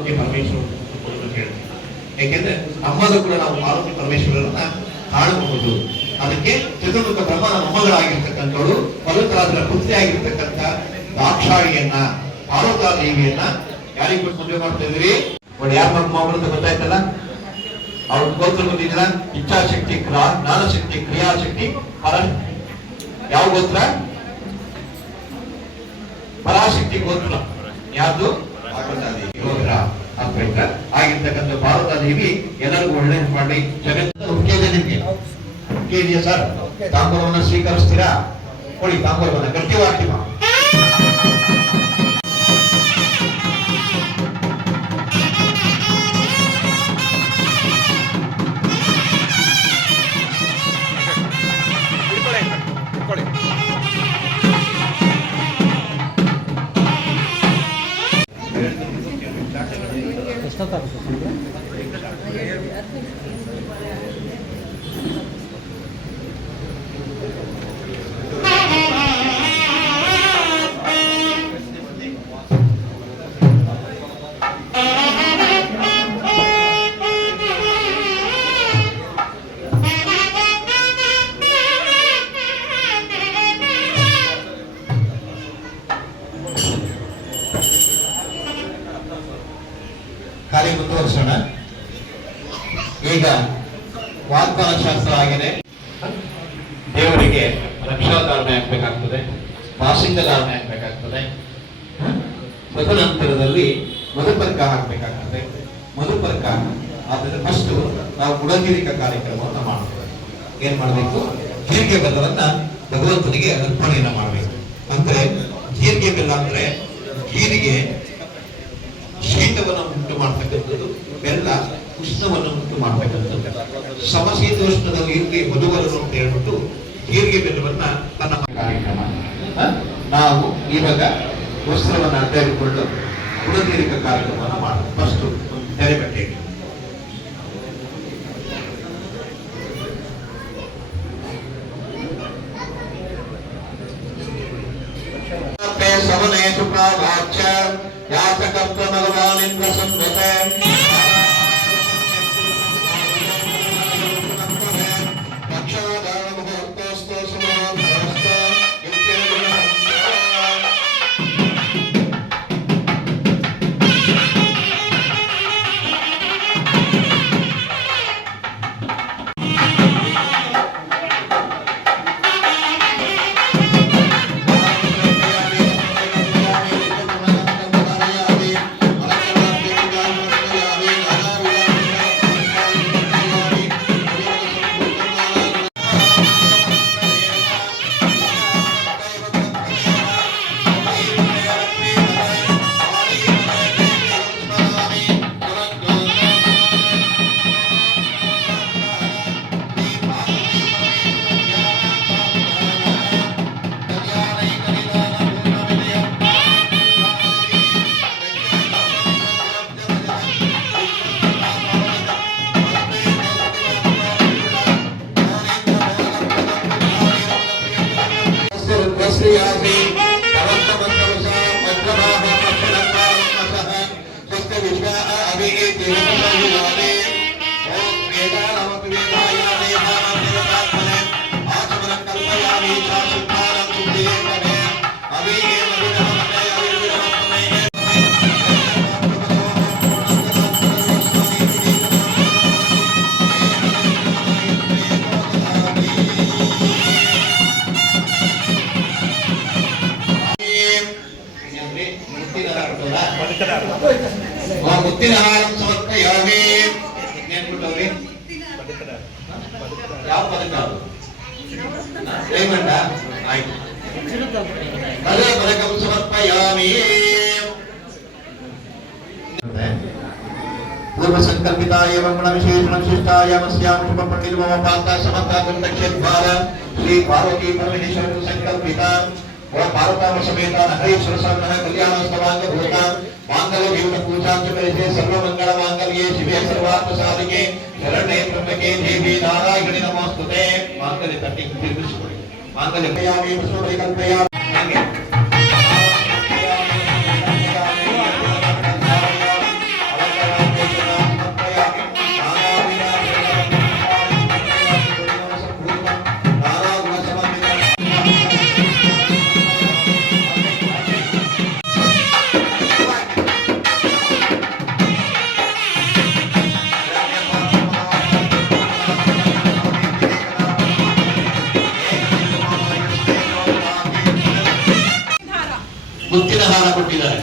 ಪಾರ್ವತಿ ಪರಮೇಶ್ವರ ಹೇಳ್ತೀವಿ. ಯಾಕೆಂದ್ರೆ ನಮ್ಮಲ್ಲೂ ಕೂಡ ನಾವು ಪಾರ್ವತಿ ಪರಮೇಶ್ವರರನ್ನ ಕಾಣಬಹುದು. ಅದಕ್ಕೆ ಚತುರ್ಮುಖ ಬ್ರಹ್ಮನ ಮೊಮ್ಮಗಳಾಗಿರ್ತಕ್ಕಂಥವಳು ಪರ್ವತರಾಜರ ಪುತ್ರಿ ಆಗಿರ್ತಕ್ಕಂಥ ದಾಕ್ಷಾಯಿಯನ್ನ ಪಾರ್ವತಾ ದೇವಿಯನ್ನ ಯಾರಿಗೆ ಕೊಟ್ಟು ಮದುವೆ ಮಾಡ್ತಾ ಇದ್ರಿ? ನೋಡಿ ಯಾರ ಮೊಮ್ಮಗಳು ಅಂತ ಗೊತ್ತಾಯ್ತಲ್ಲ. ಅವ್ರ ಗೋತ್ರ ಗೊತ್ತಿದ್ದೀರಾ? ಇಚ್ಛಾಶಕ್ತಿ, ಜ್ಞಾನಶಕ್ತಿ, ಕ್ರಿಯಾಶಕ್ತಿ, ಯಾವ ಗೋತ್ರ? ಪರಾಶಕ್ತಿ ಗೋತ್ರ. ಯಾವುದು? ಆಗಿರ್ತಕ್ಕಂಥ ಪಾರ್ವತಾ ದೇವಿ ಎಲ್ಲರಿಗೂ ಒಳ್ಳೆಯದು ಮಾಡಿ ಜಗತ್ತಿನ ಹುಟ್ಟಿದೆ. ನಿಮ್ಗೆ ಇದೆಯಾ ಸರ್? ತಾಂಬೂಲವನ್ನು ಸ್ವೀಕರಿಸ್ತೀರಾ? ಕೊಡಿ ತಾಂಬೂಲವನ್ನು ಗಟ್ಟಿಯಾಗಿ. ಕಾರ್ಯ ಮುಂದುವರಿಸೋಣ. ಈಗ ವಾಗ್ದಾನ ಶಾಸ್ತ್ರ ಆಗಿದೆ. ದೇವರಿಗೆ ರಕ್ಷಾಧಾರಣೆ ಆಗ್ಬೇಕಾಗ್ತದೆ, ವಾರ್ಷಿಕ ಧಾರಣೆ ಆಗ್ಬೇಕಾಗ್ತದೆ. ತದನಂತರದಲ್ಲಿ ಮಧುಪರ್ಕ ಹಾಕ್ಬೇಕಾಗ್ತದೆ. ಮಧುಪರ್ಕ ಆದ್ರೆ ಫಸ್ಟ್ ನಾವು ಗುಡಗಿರಿಕ ಕಾರ್ಯಕ್ರಮವನ್ನು ಮಾಡ್ತೇವೆ. ಏನ್ ಮಾಡ್ಬೇಕು? ಜೀರಿಗೆ ಬೆಲ್ಲವನ್ನ ಭಗವಂತನಿಗೆ ಅರ್ಪಣೆಯನ್ನ ಮಾಡ್ಬೇಕು. ಅಂದ್ರೆ ಜೀರಿಗೆ ಬೆಲ್ಲ ಅಂದ್ರೆ ಜೀರಿಗೆ ಶೀತವನ್ನು ಉಂಟು ಮಾಡ್ತಕ್ಕಂಥದ್ದು, ಬೆಲ್ಲ ಉಷ್ಣವನ್ನು ಉಂಟು ಮಾಡ್ತಕ್ಕಂಥದ್ದು. ಸಮಶೀತೋಷ್ಣದಲ್ಲಿ ಇರಲಿ ಮಧುವರರು ಅಂತ ಹೇಳ್ಬಿಟ್ಟು ಜೀರಿಗೆ ಬೆಲ್ಲವನ್ನ ತನ್ನ ಕಾರ್ಯಕ್ರಮ. ನಾವು ಇವಾಗ ವಸ್ತ್ರವನ್ನು ಅಡ್ಡಾಡಿಕೊಂಡು ಗುಡಗೀರಿಕ ಕಾರ್ಯಕ್ರಮವನ್ನು ಮಾಡೋದು. ಫಸ್ಟ್ ತೆರೆ ಬಟ್ಟೆಗೆ ಸವನೇ ಶುಕ್ರಾವಾಚ್ಯ ಯಾತಕರ್ತ ಭಗವಾನಿಂದ್ರ ಸಂಗತೆ ಮುತ್ತಿನ ಹಾರಂ ಸಮರ್ಪಯಾಮಿ. ನೆನ್ಬಿಟ್ಟವ್ರಿ ಯಾವ ಪದಕ? ಡೈಮಂಡ. ಆಯ್ತು. ಅದೇ ಪದಕಂ ಸಮರ್ಪಯಾಮಿ. पूर्व संकल्पिताय मंगल विशेषण विशिष्टाय मस्याम शुभ पंडित मम पाता समता दक्षिण द्वार श्री पार्वती परमेश्वर संकल्पिता और पार्वता समेत हरेश्वर सन्नः कल्याण स्तवांग भूता मांगल्य जीवन पूजा करे सर्व मंगल मांगल्ये शिवे सर्वार्थ साधिके शरण्ये त्र्यंबके देवी नारायणी नमोस्तुते. मांगल्य तट्टी तिरुगिसिಕೊಳ್ಳಿ. मांगल्य कयामि वसुरे कल्पयामि. ಮುತ್ತಿನ ಹಾರ ಕೊಟ್ಟಿದ್ದಾರೆ.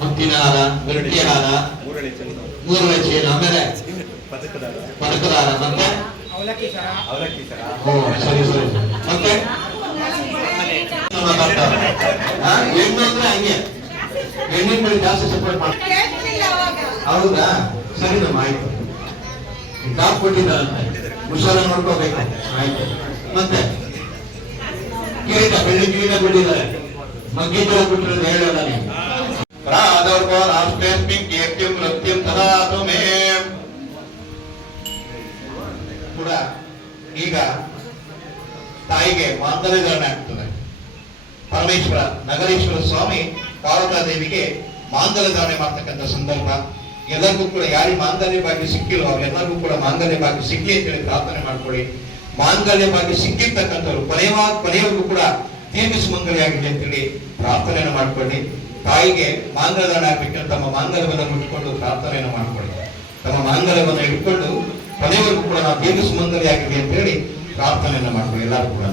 ಮುತ್ತಿನ ಹಾರ, ಗಟ್ಟಿ ಹಾರ, ಮೂರನೇ ಚೇನು, ಆಮೇಲೆ ಪದಕದಾರ, ಮತ್ತೆ ಓ ಸರಿ ಸರಿ. ಮತ್ತೆ ಹೆಣ್ಣು ಅಂದ್ರೆ ಹಂಗೆ ಹೆಣ್ಣಿನ ಮೇಲೆ ಜಾಸ್ತಿ ಸಪೋರ್ಟ್ ಮಾಡಿ. ಹೌದಾ? ಸರಿ ನಮ್ಮ ಆಯ್ತು. ಟಾಪ್ ಕೊಟ್ಟಿದ್ದಾರಂತೆ, ಹುಷಾರ ನೋಡ್ಕೋಬೇಕು. ಆಯ್ತು. ಮತ್ತೆ ಕಿರೀಟ, ಬೆಳ್ಳಿ ಕಿರೀಟ ಕೊಟ್ಟಿದ್ದಾರೆ. ಮಗ್ಗಿ ತರ ಕೊಟ್ಟಿರೋದು ಹೇಳೋಲ್ಲ ನೀವು. ಕೂಡ ಈಗ ತಾಯಿಗೆ ಮಾಂಗಲ್ಯಧಾರಣೆ ಆಗ್ತದೆ. ಪರಮೇಶ್ವರ ನಗರೇಶ್ವರ ಸ್ವಾಮಿ ಪಾರ್ವತಾದೇವಿಗೆ ಮಾಂಗಲ್ಯಧಾರಣೆ ಮಾಡ್ತಕ್ಕಂಥ ಸಂದರ್ಭ. ಎಲ್ಲರಿಗೂ ಕೂಡ ಯಾರಿಗೆ ಮಾಂಗಲ್ಯ ಭಾಗ್ಯ ಸಿಕ್ಕಿಲ್ಲ ಅವ್ರೆಲ್ಲರಿಗೂ ಕೂಡ ಮಾಂಗಲ್ಯ ಭಾಗ್ಯ ಸಿಗ್ಲಿ ಅಂತ ಹೇಳಿ ಪ್ರಾರ್ಥನೆ ಮಾಡ್ಕೊಳ್ಳಿ. ಮಾಂಗಲ್ಯ ಭಾಗ್ಯ ಸಿಕ್ಕಿರ್ತಕ್ಕಂಥವ್ರು ಕೊನೆಯವರೆಗೂ ಕೂಡ ದೀರ್ಘ ಸುಮಂಗಲಿಯಾಗಿದೆ ಅಂತೇಳಿ ಪ್ರಾರ್ಥನೆಯನ್ನು ಮಾಡ್ಕೊಳ್ಳಿ. ತಾಯಿಗೆ ಮಾಂಗಲ್ಯಧಾರಣೆ ಆಗ್ಬೇಕಂತ ತಮ್ಮ ಮಾಂಗಲ್ಯವನ್ನು ಮುಟ್ಕೊಂಡು ಪ್ರಾರ್ಥನೆಯನ್ನು ಮಾಡ್ಕೊಳ್ಳಿ. ತಮ್ಮ ಮಾಂಗಲ್ಯವನ್ನು ಇಟ್ಕೊಂಡು ಕೊನೆಯವರೆಗೂ ಕೂಡ ನಾವು ದೀರ್ಘ ಸುಮಂಗಲಿಯಾಗಿದೆ ಅಂತ ಹೇಳಿ ಪ್ರಾರ್ಥನೆಯನ್ನು ಮಾಡ್ಕೊಳ್ಳಿ ಎಲ್ಲರೂ ಕೂಡ.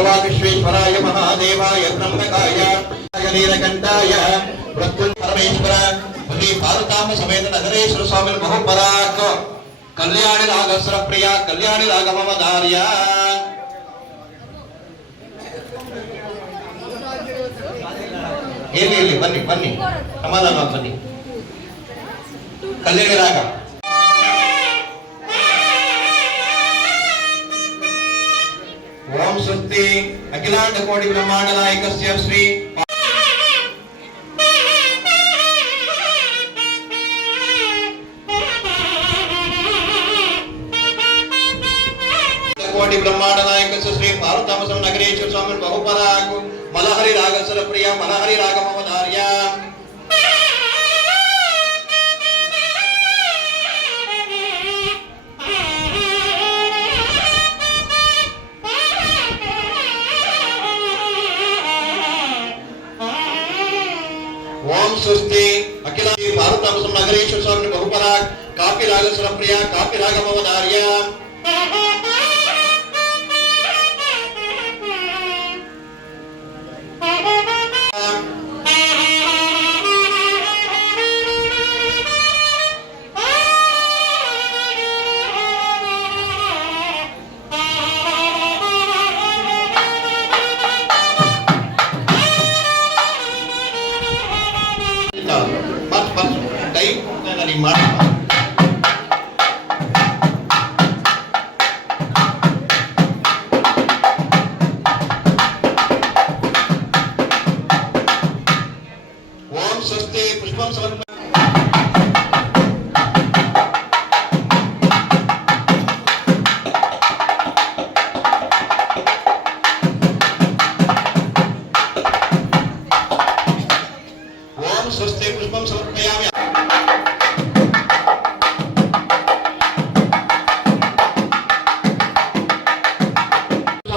भगवा विश्वेश्वराय महादेवाय ब्रह्मकाय नीलकंठाय परमेश्वर श्री पार्वतांब समेत नगरेश्वर स्वामी बहुपराक कल्याणी रागस्वर प्रिय कल्याणी रागममदार्य ಇಲ್ಲಿ ಬನ್ನಿ ಬನ್ನಿ ಸಮಾಧಾನ ಬನ್ನಿ ಕಲ್ಯಾಣಿ ರಾಗ ಓಂ ಸ್ವಸ್ತಿ ಅಖಿಲಾಂಡ ಕೋಟಿ ಬ್ರಹ್ಮಾಂಡ ನಾಯಕಸ್ಯ ಶ್ರೀ कोटि ब्रह्मांड नायक श्री पार्वतांब नगरेश्वर स्वामी बहुपराग मलहरि रागस्वर प्रिय मलहरि रागममदार्य ओम स्वस्ति अखिल पार्वतांब नगरेश्वर स्वामी बहुपराग कापि रागस्वर प्रिय कापि रागममदार्य ओम स्वस्ति पुष्पं समर्पयामि ओम स्वस्ति पुष्पं समर्पयामि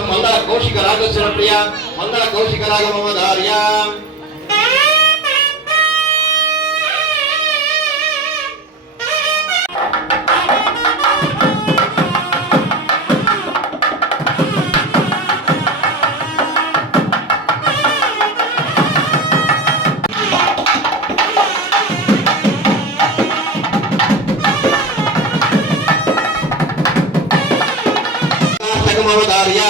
मंगल कौशिक रागस्वर प्रिय मंगल कौशिक रागममदार्य ममदार्य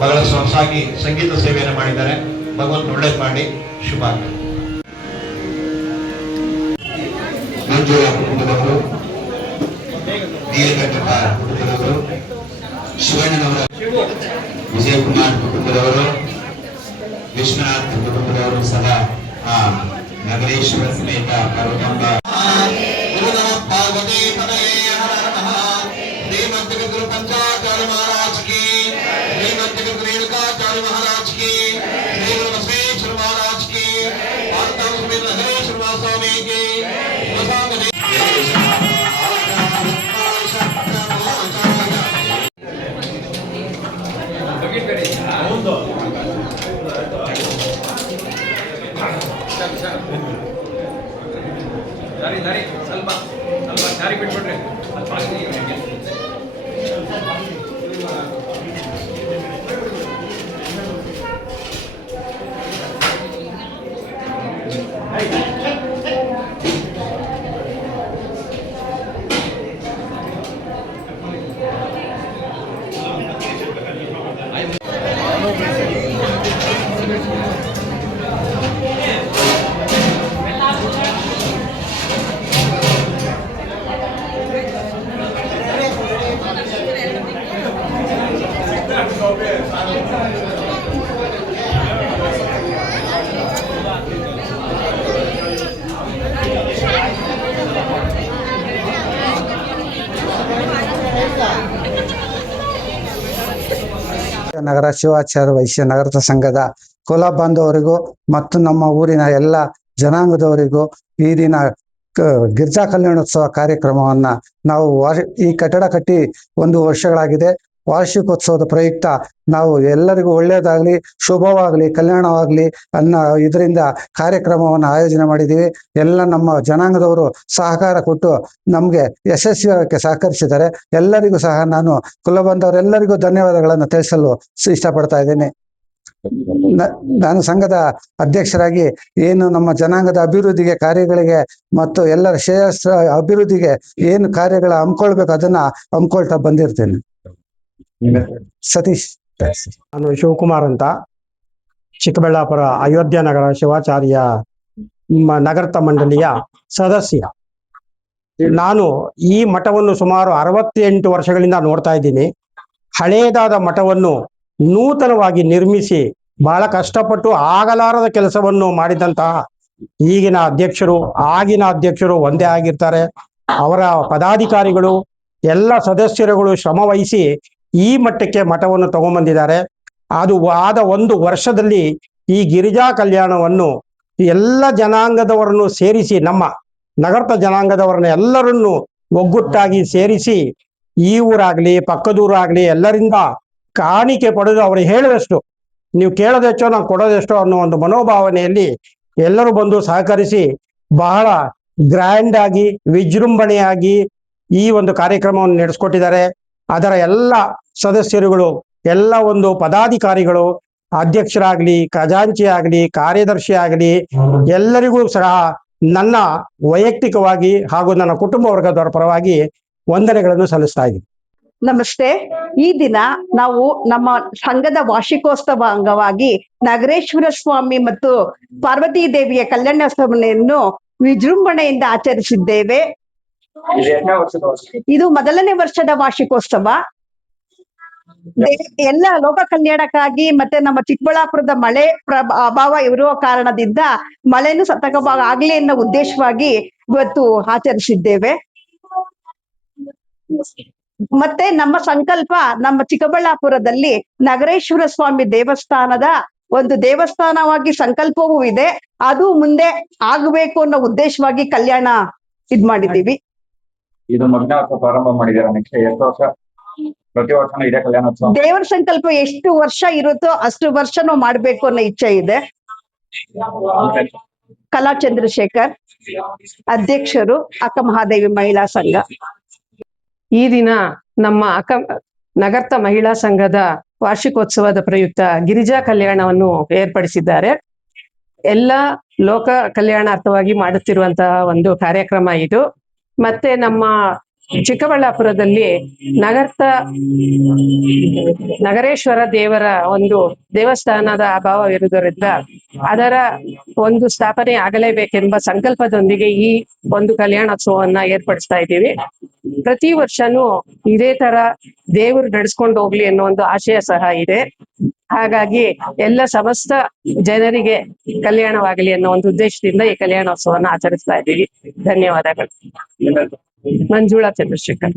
ಬಹಳ ಸೊಗಸಾಗಿ ಸಂಗೀತ ಸೇವೆಯನ್ನು ಮಾಡಿದ್ದಾರೆ. ಭಗವಂತ ಒಳ್ಳೇದು ಮಾಡಿ ಶುಭ ಆಗಲಿ. ಮಂಜುಳ ಕುಟುಂಬದವರು, ನೀಲಕಂಠ ಕುಟುಂಬದವರು, ಶಿವಣ್ಣನವರ ವಿಜಯಕುಮಾರ್ ಕುಟುಂಬದವರು, ವಿಶ್ವನಾಥ್ ಕುಟುಂಬದವರು ಸಹ ನಗರೇಶ್ವರ ಸಮೇತ ಪಾರ್ವತಾಂಬ ಪಾರ್ವತಿ पंचाचार्य महाराज की, रेणुकाचार्य महाराज की, बसवेश्वर महाराज की, नगरेश्वर स्वामी की, ಸ್ವಲ್ಪ ದಾರಿ ಬಿಟ್ಬಿಟ್ರೆ ನಗರ ಶಿವಾಚಾರ್ಯ ವೈಶ್ಯ ನಗರದ ಸಂಘದ ಕುಲ ಬಾಂಧವರಿಗೂ ಮತ್ತು ನಮ್ಮ ಊರಿನ ಎಲ್ಲ ಜನಾಂಗದವರಿಗೂ ಈ ದಿನ ಗಿರಿಜಾ ಕಲ್ಯಾಣೋತ್ಸವ ಕಾರ್ಯಕ್ರಮವನ್ನ ನಾವು ಈ ಕಟ್ಟಡ ಕಟ್ಟಿ 1 ವರ್ಷಗಳಾಗಿದೆ. ವಾರ್ಷಿಕೋತ್ಸವದ ಪ್ರಯುಕ್ತ ನಾವು ಎಲ್ಲರಿಗೂ ಒಳ್ಳೆಯದಾಗ್ಲಿ, ಶುಭವಾಗ್ಲಿ, ಕಲ್ಯಾಣವಾಗ್ಲಿ ಅನ್ನೋ ಇದರಿಂದ ಕಾರ್ಯಕ್ರಮವನ್ನು ಆಯೋಜನೆ ಮಾಡಿದ್ದೀವಿ. ಎಲ್ಲ ನಮ್ಮ ಜನಾಂಗದವರು ಸಹಕಾರ ಕೊಟ್ಟು ನಮಗೆ ಯಶಸ್ವಿಯಾಗಕ್ಕೆ ಸಹಕರಿಸಿದ್ದಾರೆ. ಎಲ್ಲರಿಗೂ ಸಹ ನಾನು ಕುಲ ಬಾಂಧವರೆಲ್ಲರಿಗೂ ಧನ್ಯವಾದಗಳನ್ನು ತಿಳಿಸಲು ಇಷ್ಟಪಡ್ತಾ ಇದ್ದೇನೆ. ನಾನು ಸಂಘದ ಅಧ್ಯಕ್ಷರಾಗಿ ಏನು ನಮ್ಮ ಜನಾಂಗದ ಅಭಿವೃದ್ಧಿಗೆ ಕಾರ್ಯಗಳಿಗೆ ಮತ್ತು ಎಲ್ಲರ ಶ್ರೇಯಸ್ಸ ಅಭಿವೃದ್ಧಿಗೆ ಏನು ಕಾರ್ಯಗಳ ಹಮ್ಮಿಕೊಳ್ಬೇಕು ಅದನ್ನ ಹಮ್ಮಿಕೊಳ್ತಾ ಬಂದಿರ್ತೇನೆ. ಸತೀಶ್. ನಾನು ಶಿವಕುಮಾರ್ ಅಂತ, ಚಿಕ್ಕಬಳ್ಳಾಪುರ ಅಯೋಧ್ಯ ನಗರ ಶಿವಾಚಾರ್ಯ ನಗರದ ಮಂಡಳಿಯ ಸದಸ್ಯ. ನಾನು ಈ ಮಠವನ್ನು ಸುಮಾರು 68 ವರ್ಷಗಳಿಂದ ನೋಡ್ತಾ ಇದ್ದೀನಿ. ಹಳೇದಾದ ಮಠವನ್ನು ನೂತನವಾಗಿ ನಿರ್ಮಿಸಿ ಬಹಳ ಕಷ್ಟಪಟ್ಟು ಆಗಲಾರದ ಕೆಲಸವನ್ನು ಮಾಡಿದಂತಹ ಈಗಿನ ಅಧ್ಯಕ್ಷರು ಆಗಿನ ಅಧ್ಯಕ್ಷರು ಒಂದೇ ಆಗಿರ್ತಾರೆ. ಅವರ ಪದಾಧಿಕಾರಿಗಳು ಎಲ್ಲ ಸದಸ್ಯರುಗಳು ಶ್ರಮ ವಹಿಸಿ ಈ ಮಟ್ಟಕ್ಕೆ ಮಠವನ್ನು ತಗೊಂಡ್ಬಂದಿದ್ದಾರೆ. ಅದು ಆದ 1 ವರ್ಷದಲ್ಲಿ ಈ ಗಿರಿಜಾ ಕಲ್ಯಾಣವನ್ನು ಎಲ್ಲ ಜನಾಂಗದವರನ್ನು ಸೇರಿಸಿ, ನಮ್ಮ ನಗರದ ಜನಾಂಗದವರನ್ನ ಎಲ್ಲರನ್ನು ಒಗ್ಗಟ್ಟಾಗಿ ಸೇರಿಸಿ ಈ ಊರಾಗ್ಲಿ ಪಕ್ಕದೂರಾಗ್ಲಿ ಎಲ್ಲರಿಂದ ಕಾಣಿಕೆ ಪಡೆದು ಅವರು ಹೇಳಿದಷ್ಟು, ನೀವು ಕೇಳೋದೆಷ್ಟೋ ನಾವು ಕೊಡೋದೆಷ್ಟೋ ಅನ್ನೋ ಒಂದು ಮನೋಭಾವನೆಯಲ್ಲಿ ಎಲ್ಲರೂ ಬಂದು ಸಹಕರಿಸಿ ಬಹಳ ಗ್ರ್ಯಾಂಡ್ ಆಗಿ ವಿಜೃಂಭಣೆಯಾಗಿ ಈ ಒಂದು ಕಾರ್ಯಕ್ರಮವನ್ನು ನಡೆಸ್ಕೊಟ್ಟಿದ್ದಾರೆ. ಅದರ ಎಲ್ಲ ಸದಸ್ಯರುಗಳು, ಎಲ್ಲ ಒಂದು ಪದಾಧಿಕಾರಿಗಳು, ಅಧ್ಯಕ್ಷರಾಗ್ಲಿ, ಖಜಾಂಚಿ ಆಗ್ಲಿ, ಕಾರ್ಯದರ್ಶಿ ಆಗ್ಲಿ ಎಲ್ಲರಿಗೂ ಸಹ ನನ್ನ ವೈಯಕ್ತಿಕವಾಗಿ ಹಾಗೂ ನನ್ನ ಕುಟುಂಬ ವರ್ಗದವರ ಪರವಾಗಿ ವಂದನೆಗಳನ್ನು ಸಲ್ಲಿಸ್ತಾ ಇದ್ದೀನಿ. ನಮಸ್ತೆ. ಈ ದಿನ ನಾವು ನಮ್ಮ ಸಂಘದ ವಾರ್ಷಿಕೋತ್ಸವ ಅಂಗವಾಗಿ ನಾಗರೇಶ್ವರ ಸ್ವಾಮಿ ಮತ್ತು ಪಾರ್ವತಿ ದೇವಿಯ ಕಲ್ಯಾಣೋತ್ಸವವನ್ನು ವಿಜೃಂಭಣೆಯಿಂದ ಆಚರಿಸಿದ್ದೇವೆ. ಇದು 1ನೇ ವರ್ಷದ ವಾರ್ಷಿಕೋತ್ಸವ. ಎಲ್ಲ ಲೋಕ ಕಲ್ಯಾಣಕ್ಕಾಗಿ ಮತ್ತೆ ನಮ್ಮ ಚಿಕ್ಕಬಳ್ಳಾಪುರದ ಮಳೆ ಅಭಾವ ಇರುವ ಕಾರಣದಿಂದ ಮಳೆನೂ ಸತತವಾಗಿ ಆಗ್ಲಿ ಅನ್ನೋ ಉದ್ದೇಶವಾಗಿ ಇವತ್ತು ಆಚರಿಸಿದ್ದೇವೆ. ಮತ್ತೆ ನಮ್ಮ ಸಂಕಲ್ಪ, ನಮ್ಮ ಚಿಕ್ಕಬಳ್ಳಾಪುರದಲ್ಲಿ ನಗರೇಶ್ವರ ಸ್ವಾಮಿ ದೇವಸ್ಥಾನದ ಒಂದು ದೇವಸ್ಥಾನವಾಗಿ ಸಂಕಲ್ಪವೂ ಇದೆ. ಅದು ಮುಂದೆ ಆಗಬೇಕು ಅನ್ನೋ ಉದ್ದೇಶವಾಗಿ ಕಲ್ಯಾಣ ಮಾಡಿದ್ದೀವಿ. ಇದು ಮೊದಲನೇ ವರ್ಷ ಪ್ರಾರಂಭ ಮಾಡಿದ್ದೀರಾ? ನೆಕ್ಸ್ಟ್ ಎಷ್ಟು ವರ್ಷ ಪ್ರತಿ ವರ್ಷನೂ ಇದೇ ಕಲ್ಯಾಣೋತ್ಸವ? ದೇವರ ಸಂಕಲ್ಪ ಎಷ್ಟು ವರ್ಷ ಇರುತ್ತೋ ಅಷ್ಟು ವರ್ಷನೂ ಮಾಡ್ಬೇಕು ಅನ್ನೋ ಇಚ್ಛೆ ಇದೆ. ಕಲಾ ಚಂದ್ರಶೇಖರ್, ಅಧ್ಯಕ್ಷರು, ಅಕ್ಕ ಮಹಾದೇವಿ ಮಹಿಳಾ ಸಂಘ. ಈ ದಿನ ನಮ್ಮ ನಗರದ ಮಹಿಳಾ ಸಂಘದ ವಾರ್ಷಿಕೋತ್ಸವದ ಪ್ರಯುಕ್ತ ಗಿರಿಜಾ ಕಲ್ಯಾಣವನ್ನು ಏರ್ಪಡಿಸಿದ್ದಾರೆ. ಎಲ್ಲ ಲೋಕ ಕಲ್ಯಾಣಾರ್ಥವಾಗಿ ಮಾಡುತ್ತಿರುವಂತಹ ಒಂದು ಕಾರ್ಯಕ್ರಮ ಇದು. ಮತ್ತೆ ನಮ್ಮ ಚಿಕ್ಕಬಳ್ಳಾಪುರದಲ್ಲಿ ನಗರೇಶ್ವರ ದೇವರ ಒಂದು ದೇವಸ್ಥಾನದ ಅಭಾವವಿರುವುದರಿಂದ ಅದರ ಒಂದು ಸ್ಥಾಪನೆ ಆಗಲೇಬೇಕೆಂಬ ಸಂಕಲ್ಪದೊಂದಿಗೆ ಈ ಒಂದು ಕಲ್ಯಾಣೋತ್ಸವವನ್ನ ಏರ್ಪಡಿಸ್ತಾ ಇದ್ದೀವಿ. ಪ್ರತಿ ವರ್ಷನೂ ಇದೇ ತರ ದೇವರು ನಡೆಸ್ಕೊಂಡು ಹೋಗ್ಲಿ ಅನ್ನೋ ಒಂದು ಆಶಯ ಸಹ ಇದೆ. ಹಾಗಾಗಿ ಎಲ್ಲ ಸಮಸ್ತ ಜನರಿಗೆ ಕಲ್ಯಾಣವಾಗಲಿ ಅನ್ನೋ ಒಂದು ಉದ್ದೇಶದಿಂದ ಈ ಕಲ್ಯಾಣೋತ್ಸವವನ್ನು ಆಚರಿಸ್ತಾ ಇದ್ದೀವಿ. ಧನ್ಯವಾದಗಳು. ಮಂಜುಳಾ ಚಂದ್ರಶೇಖರ್.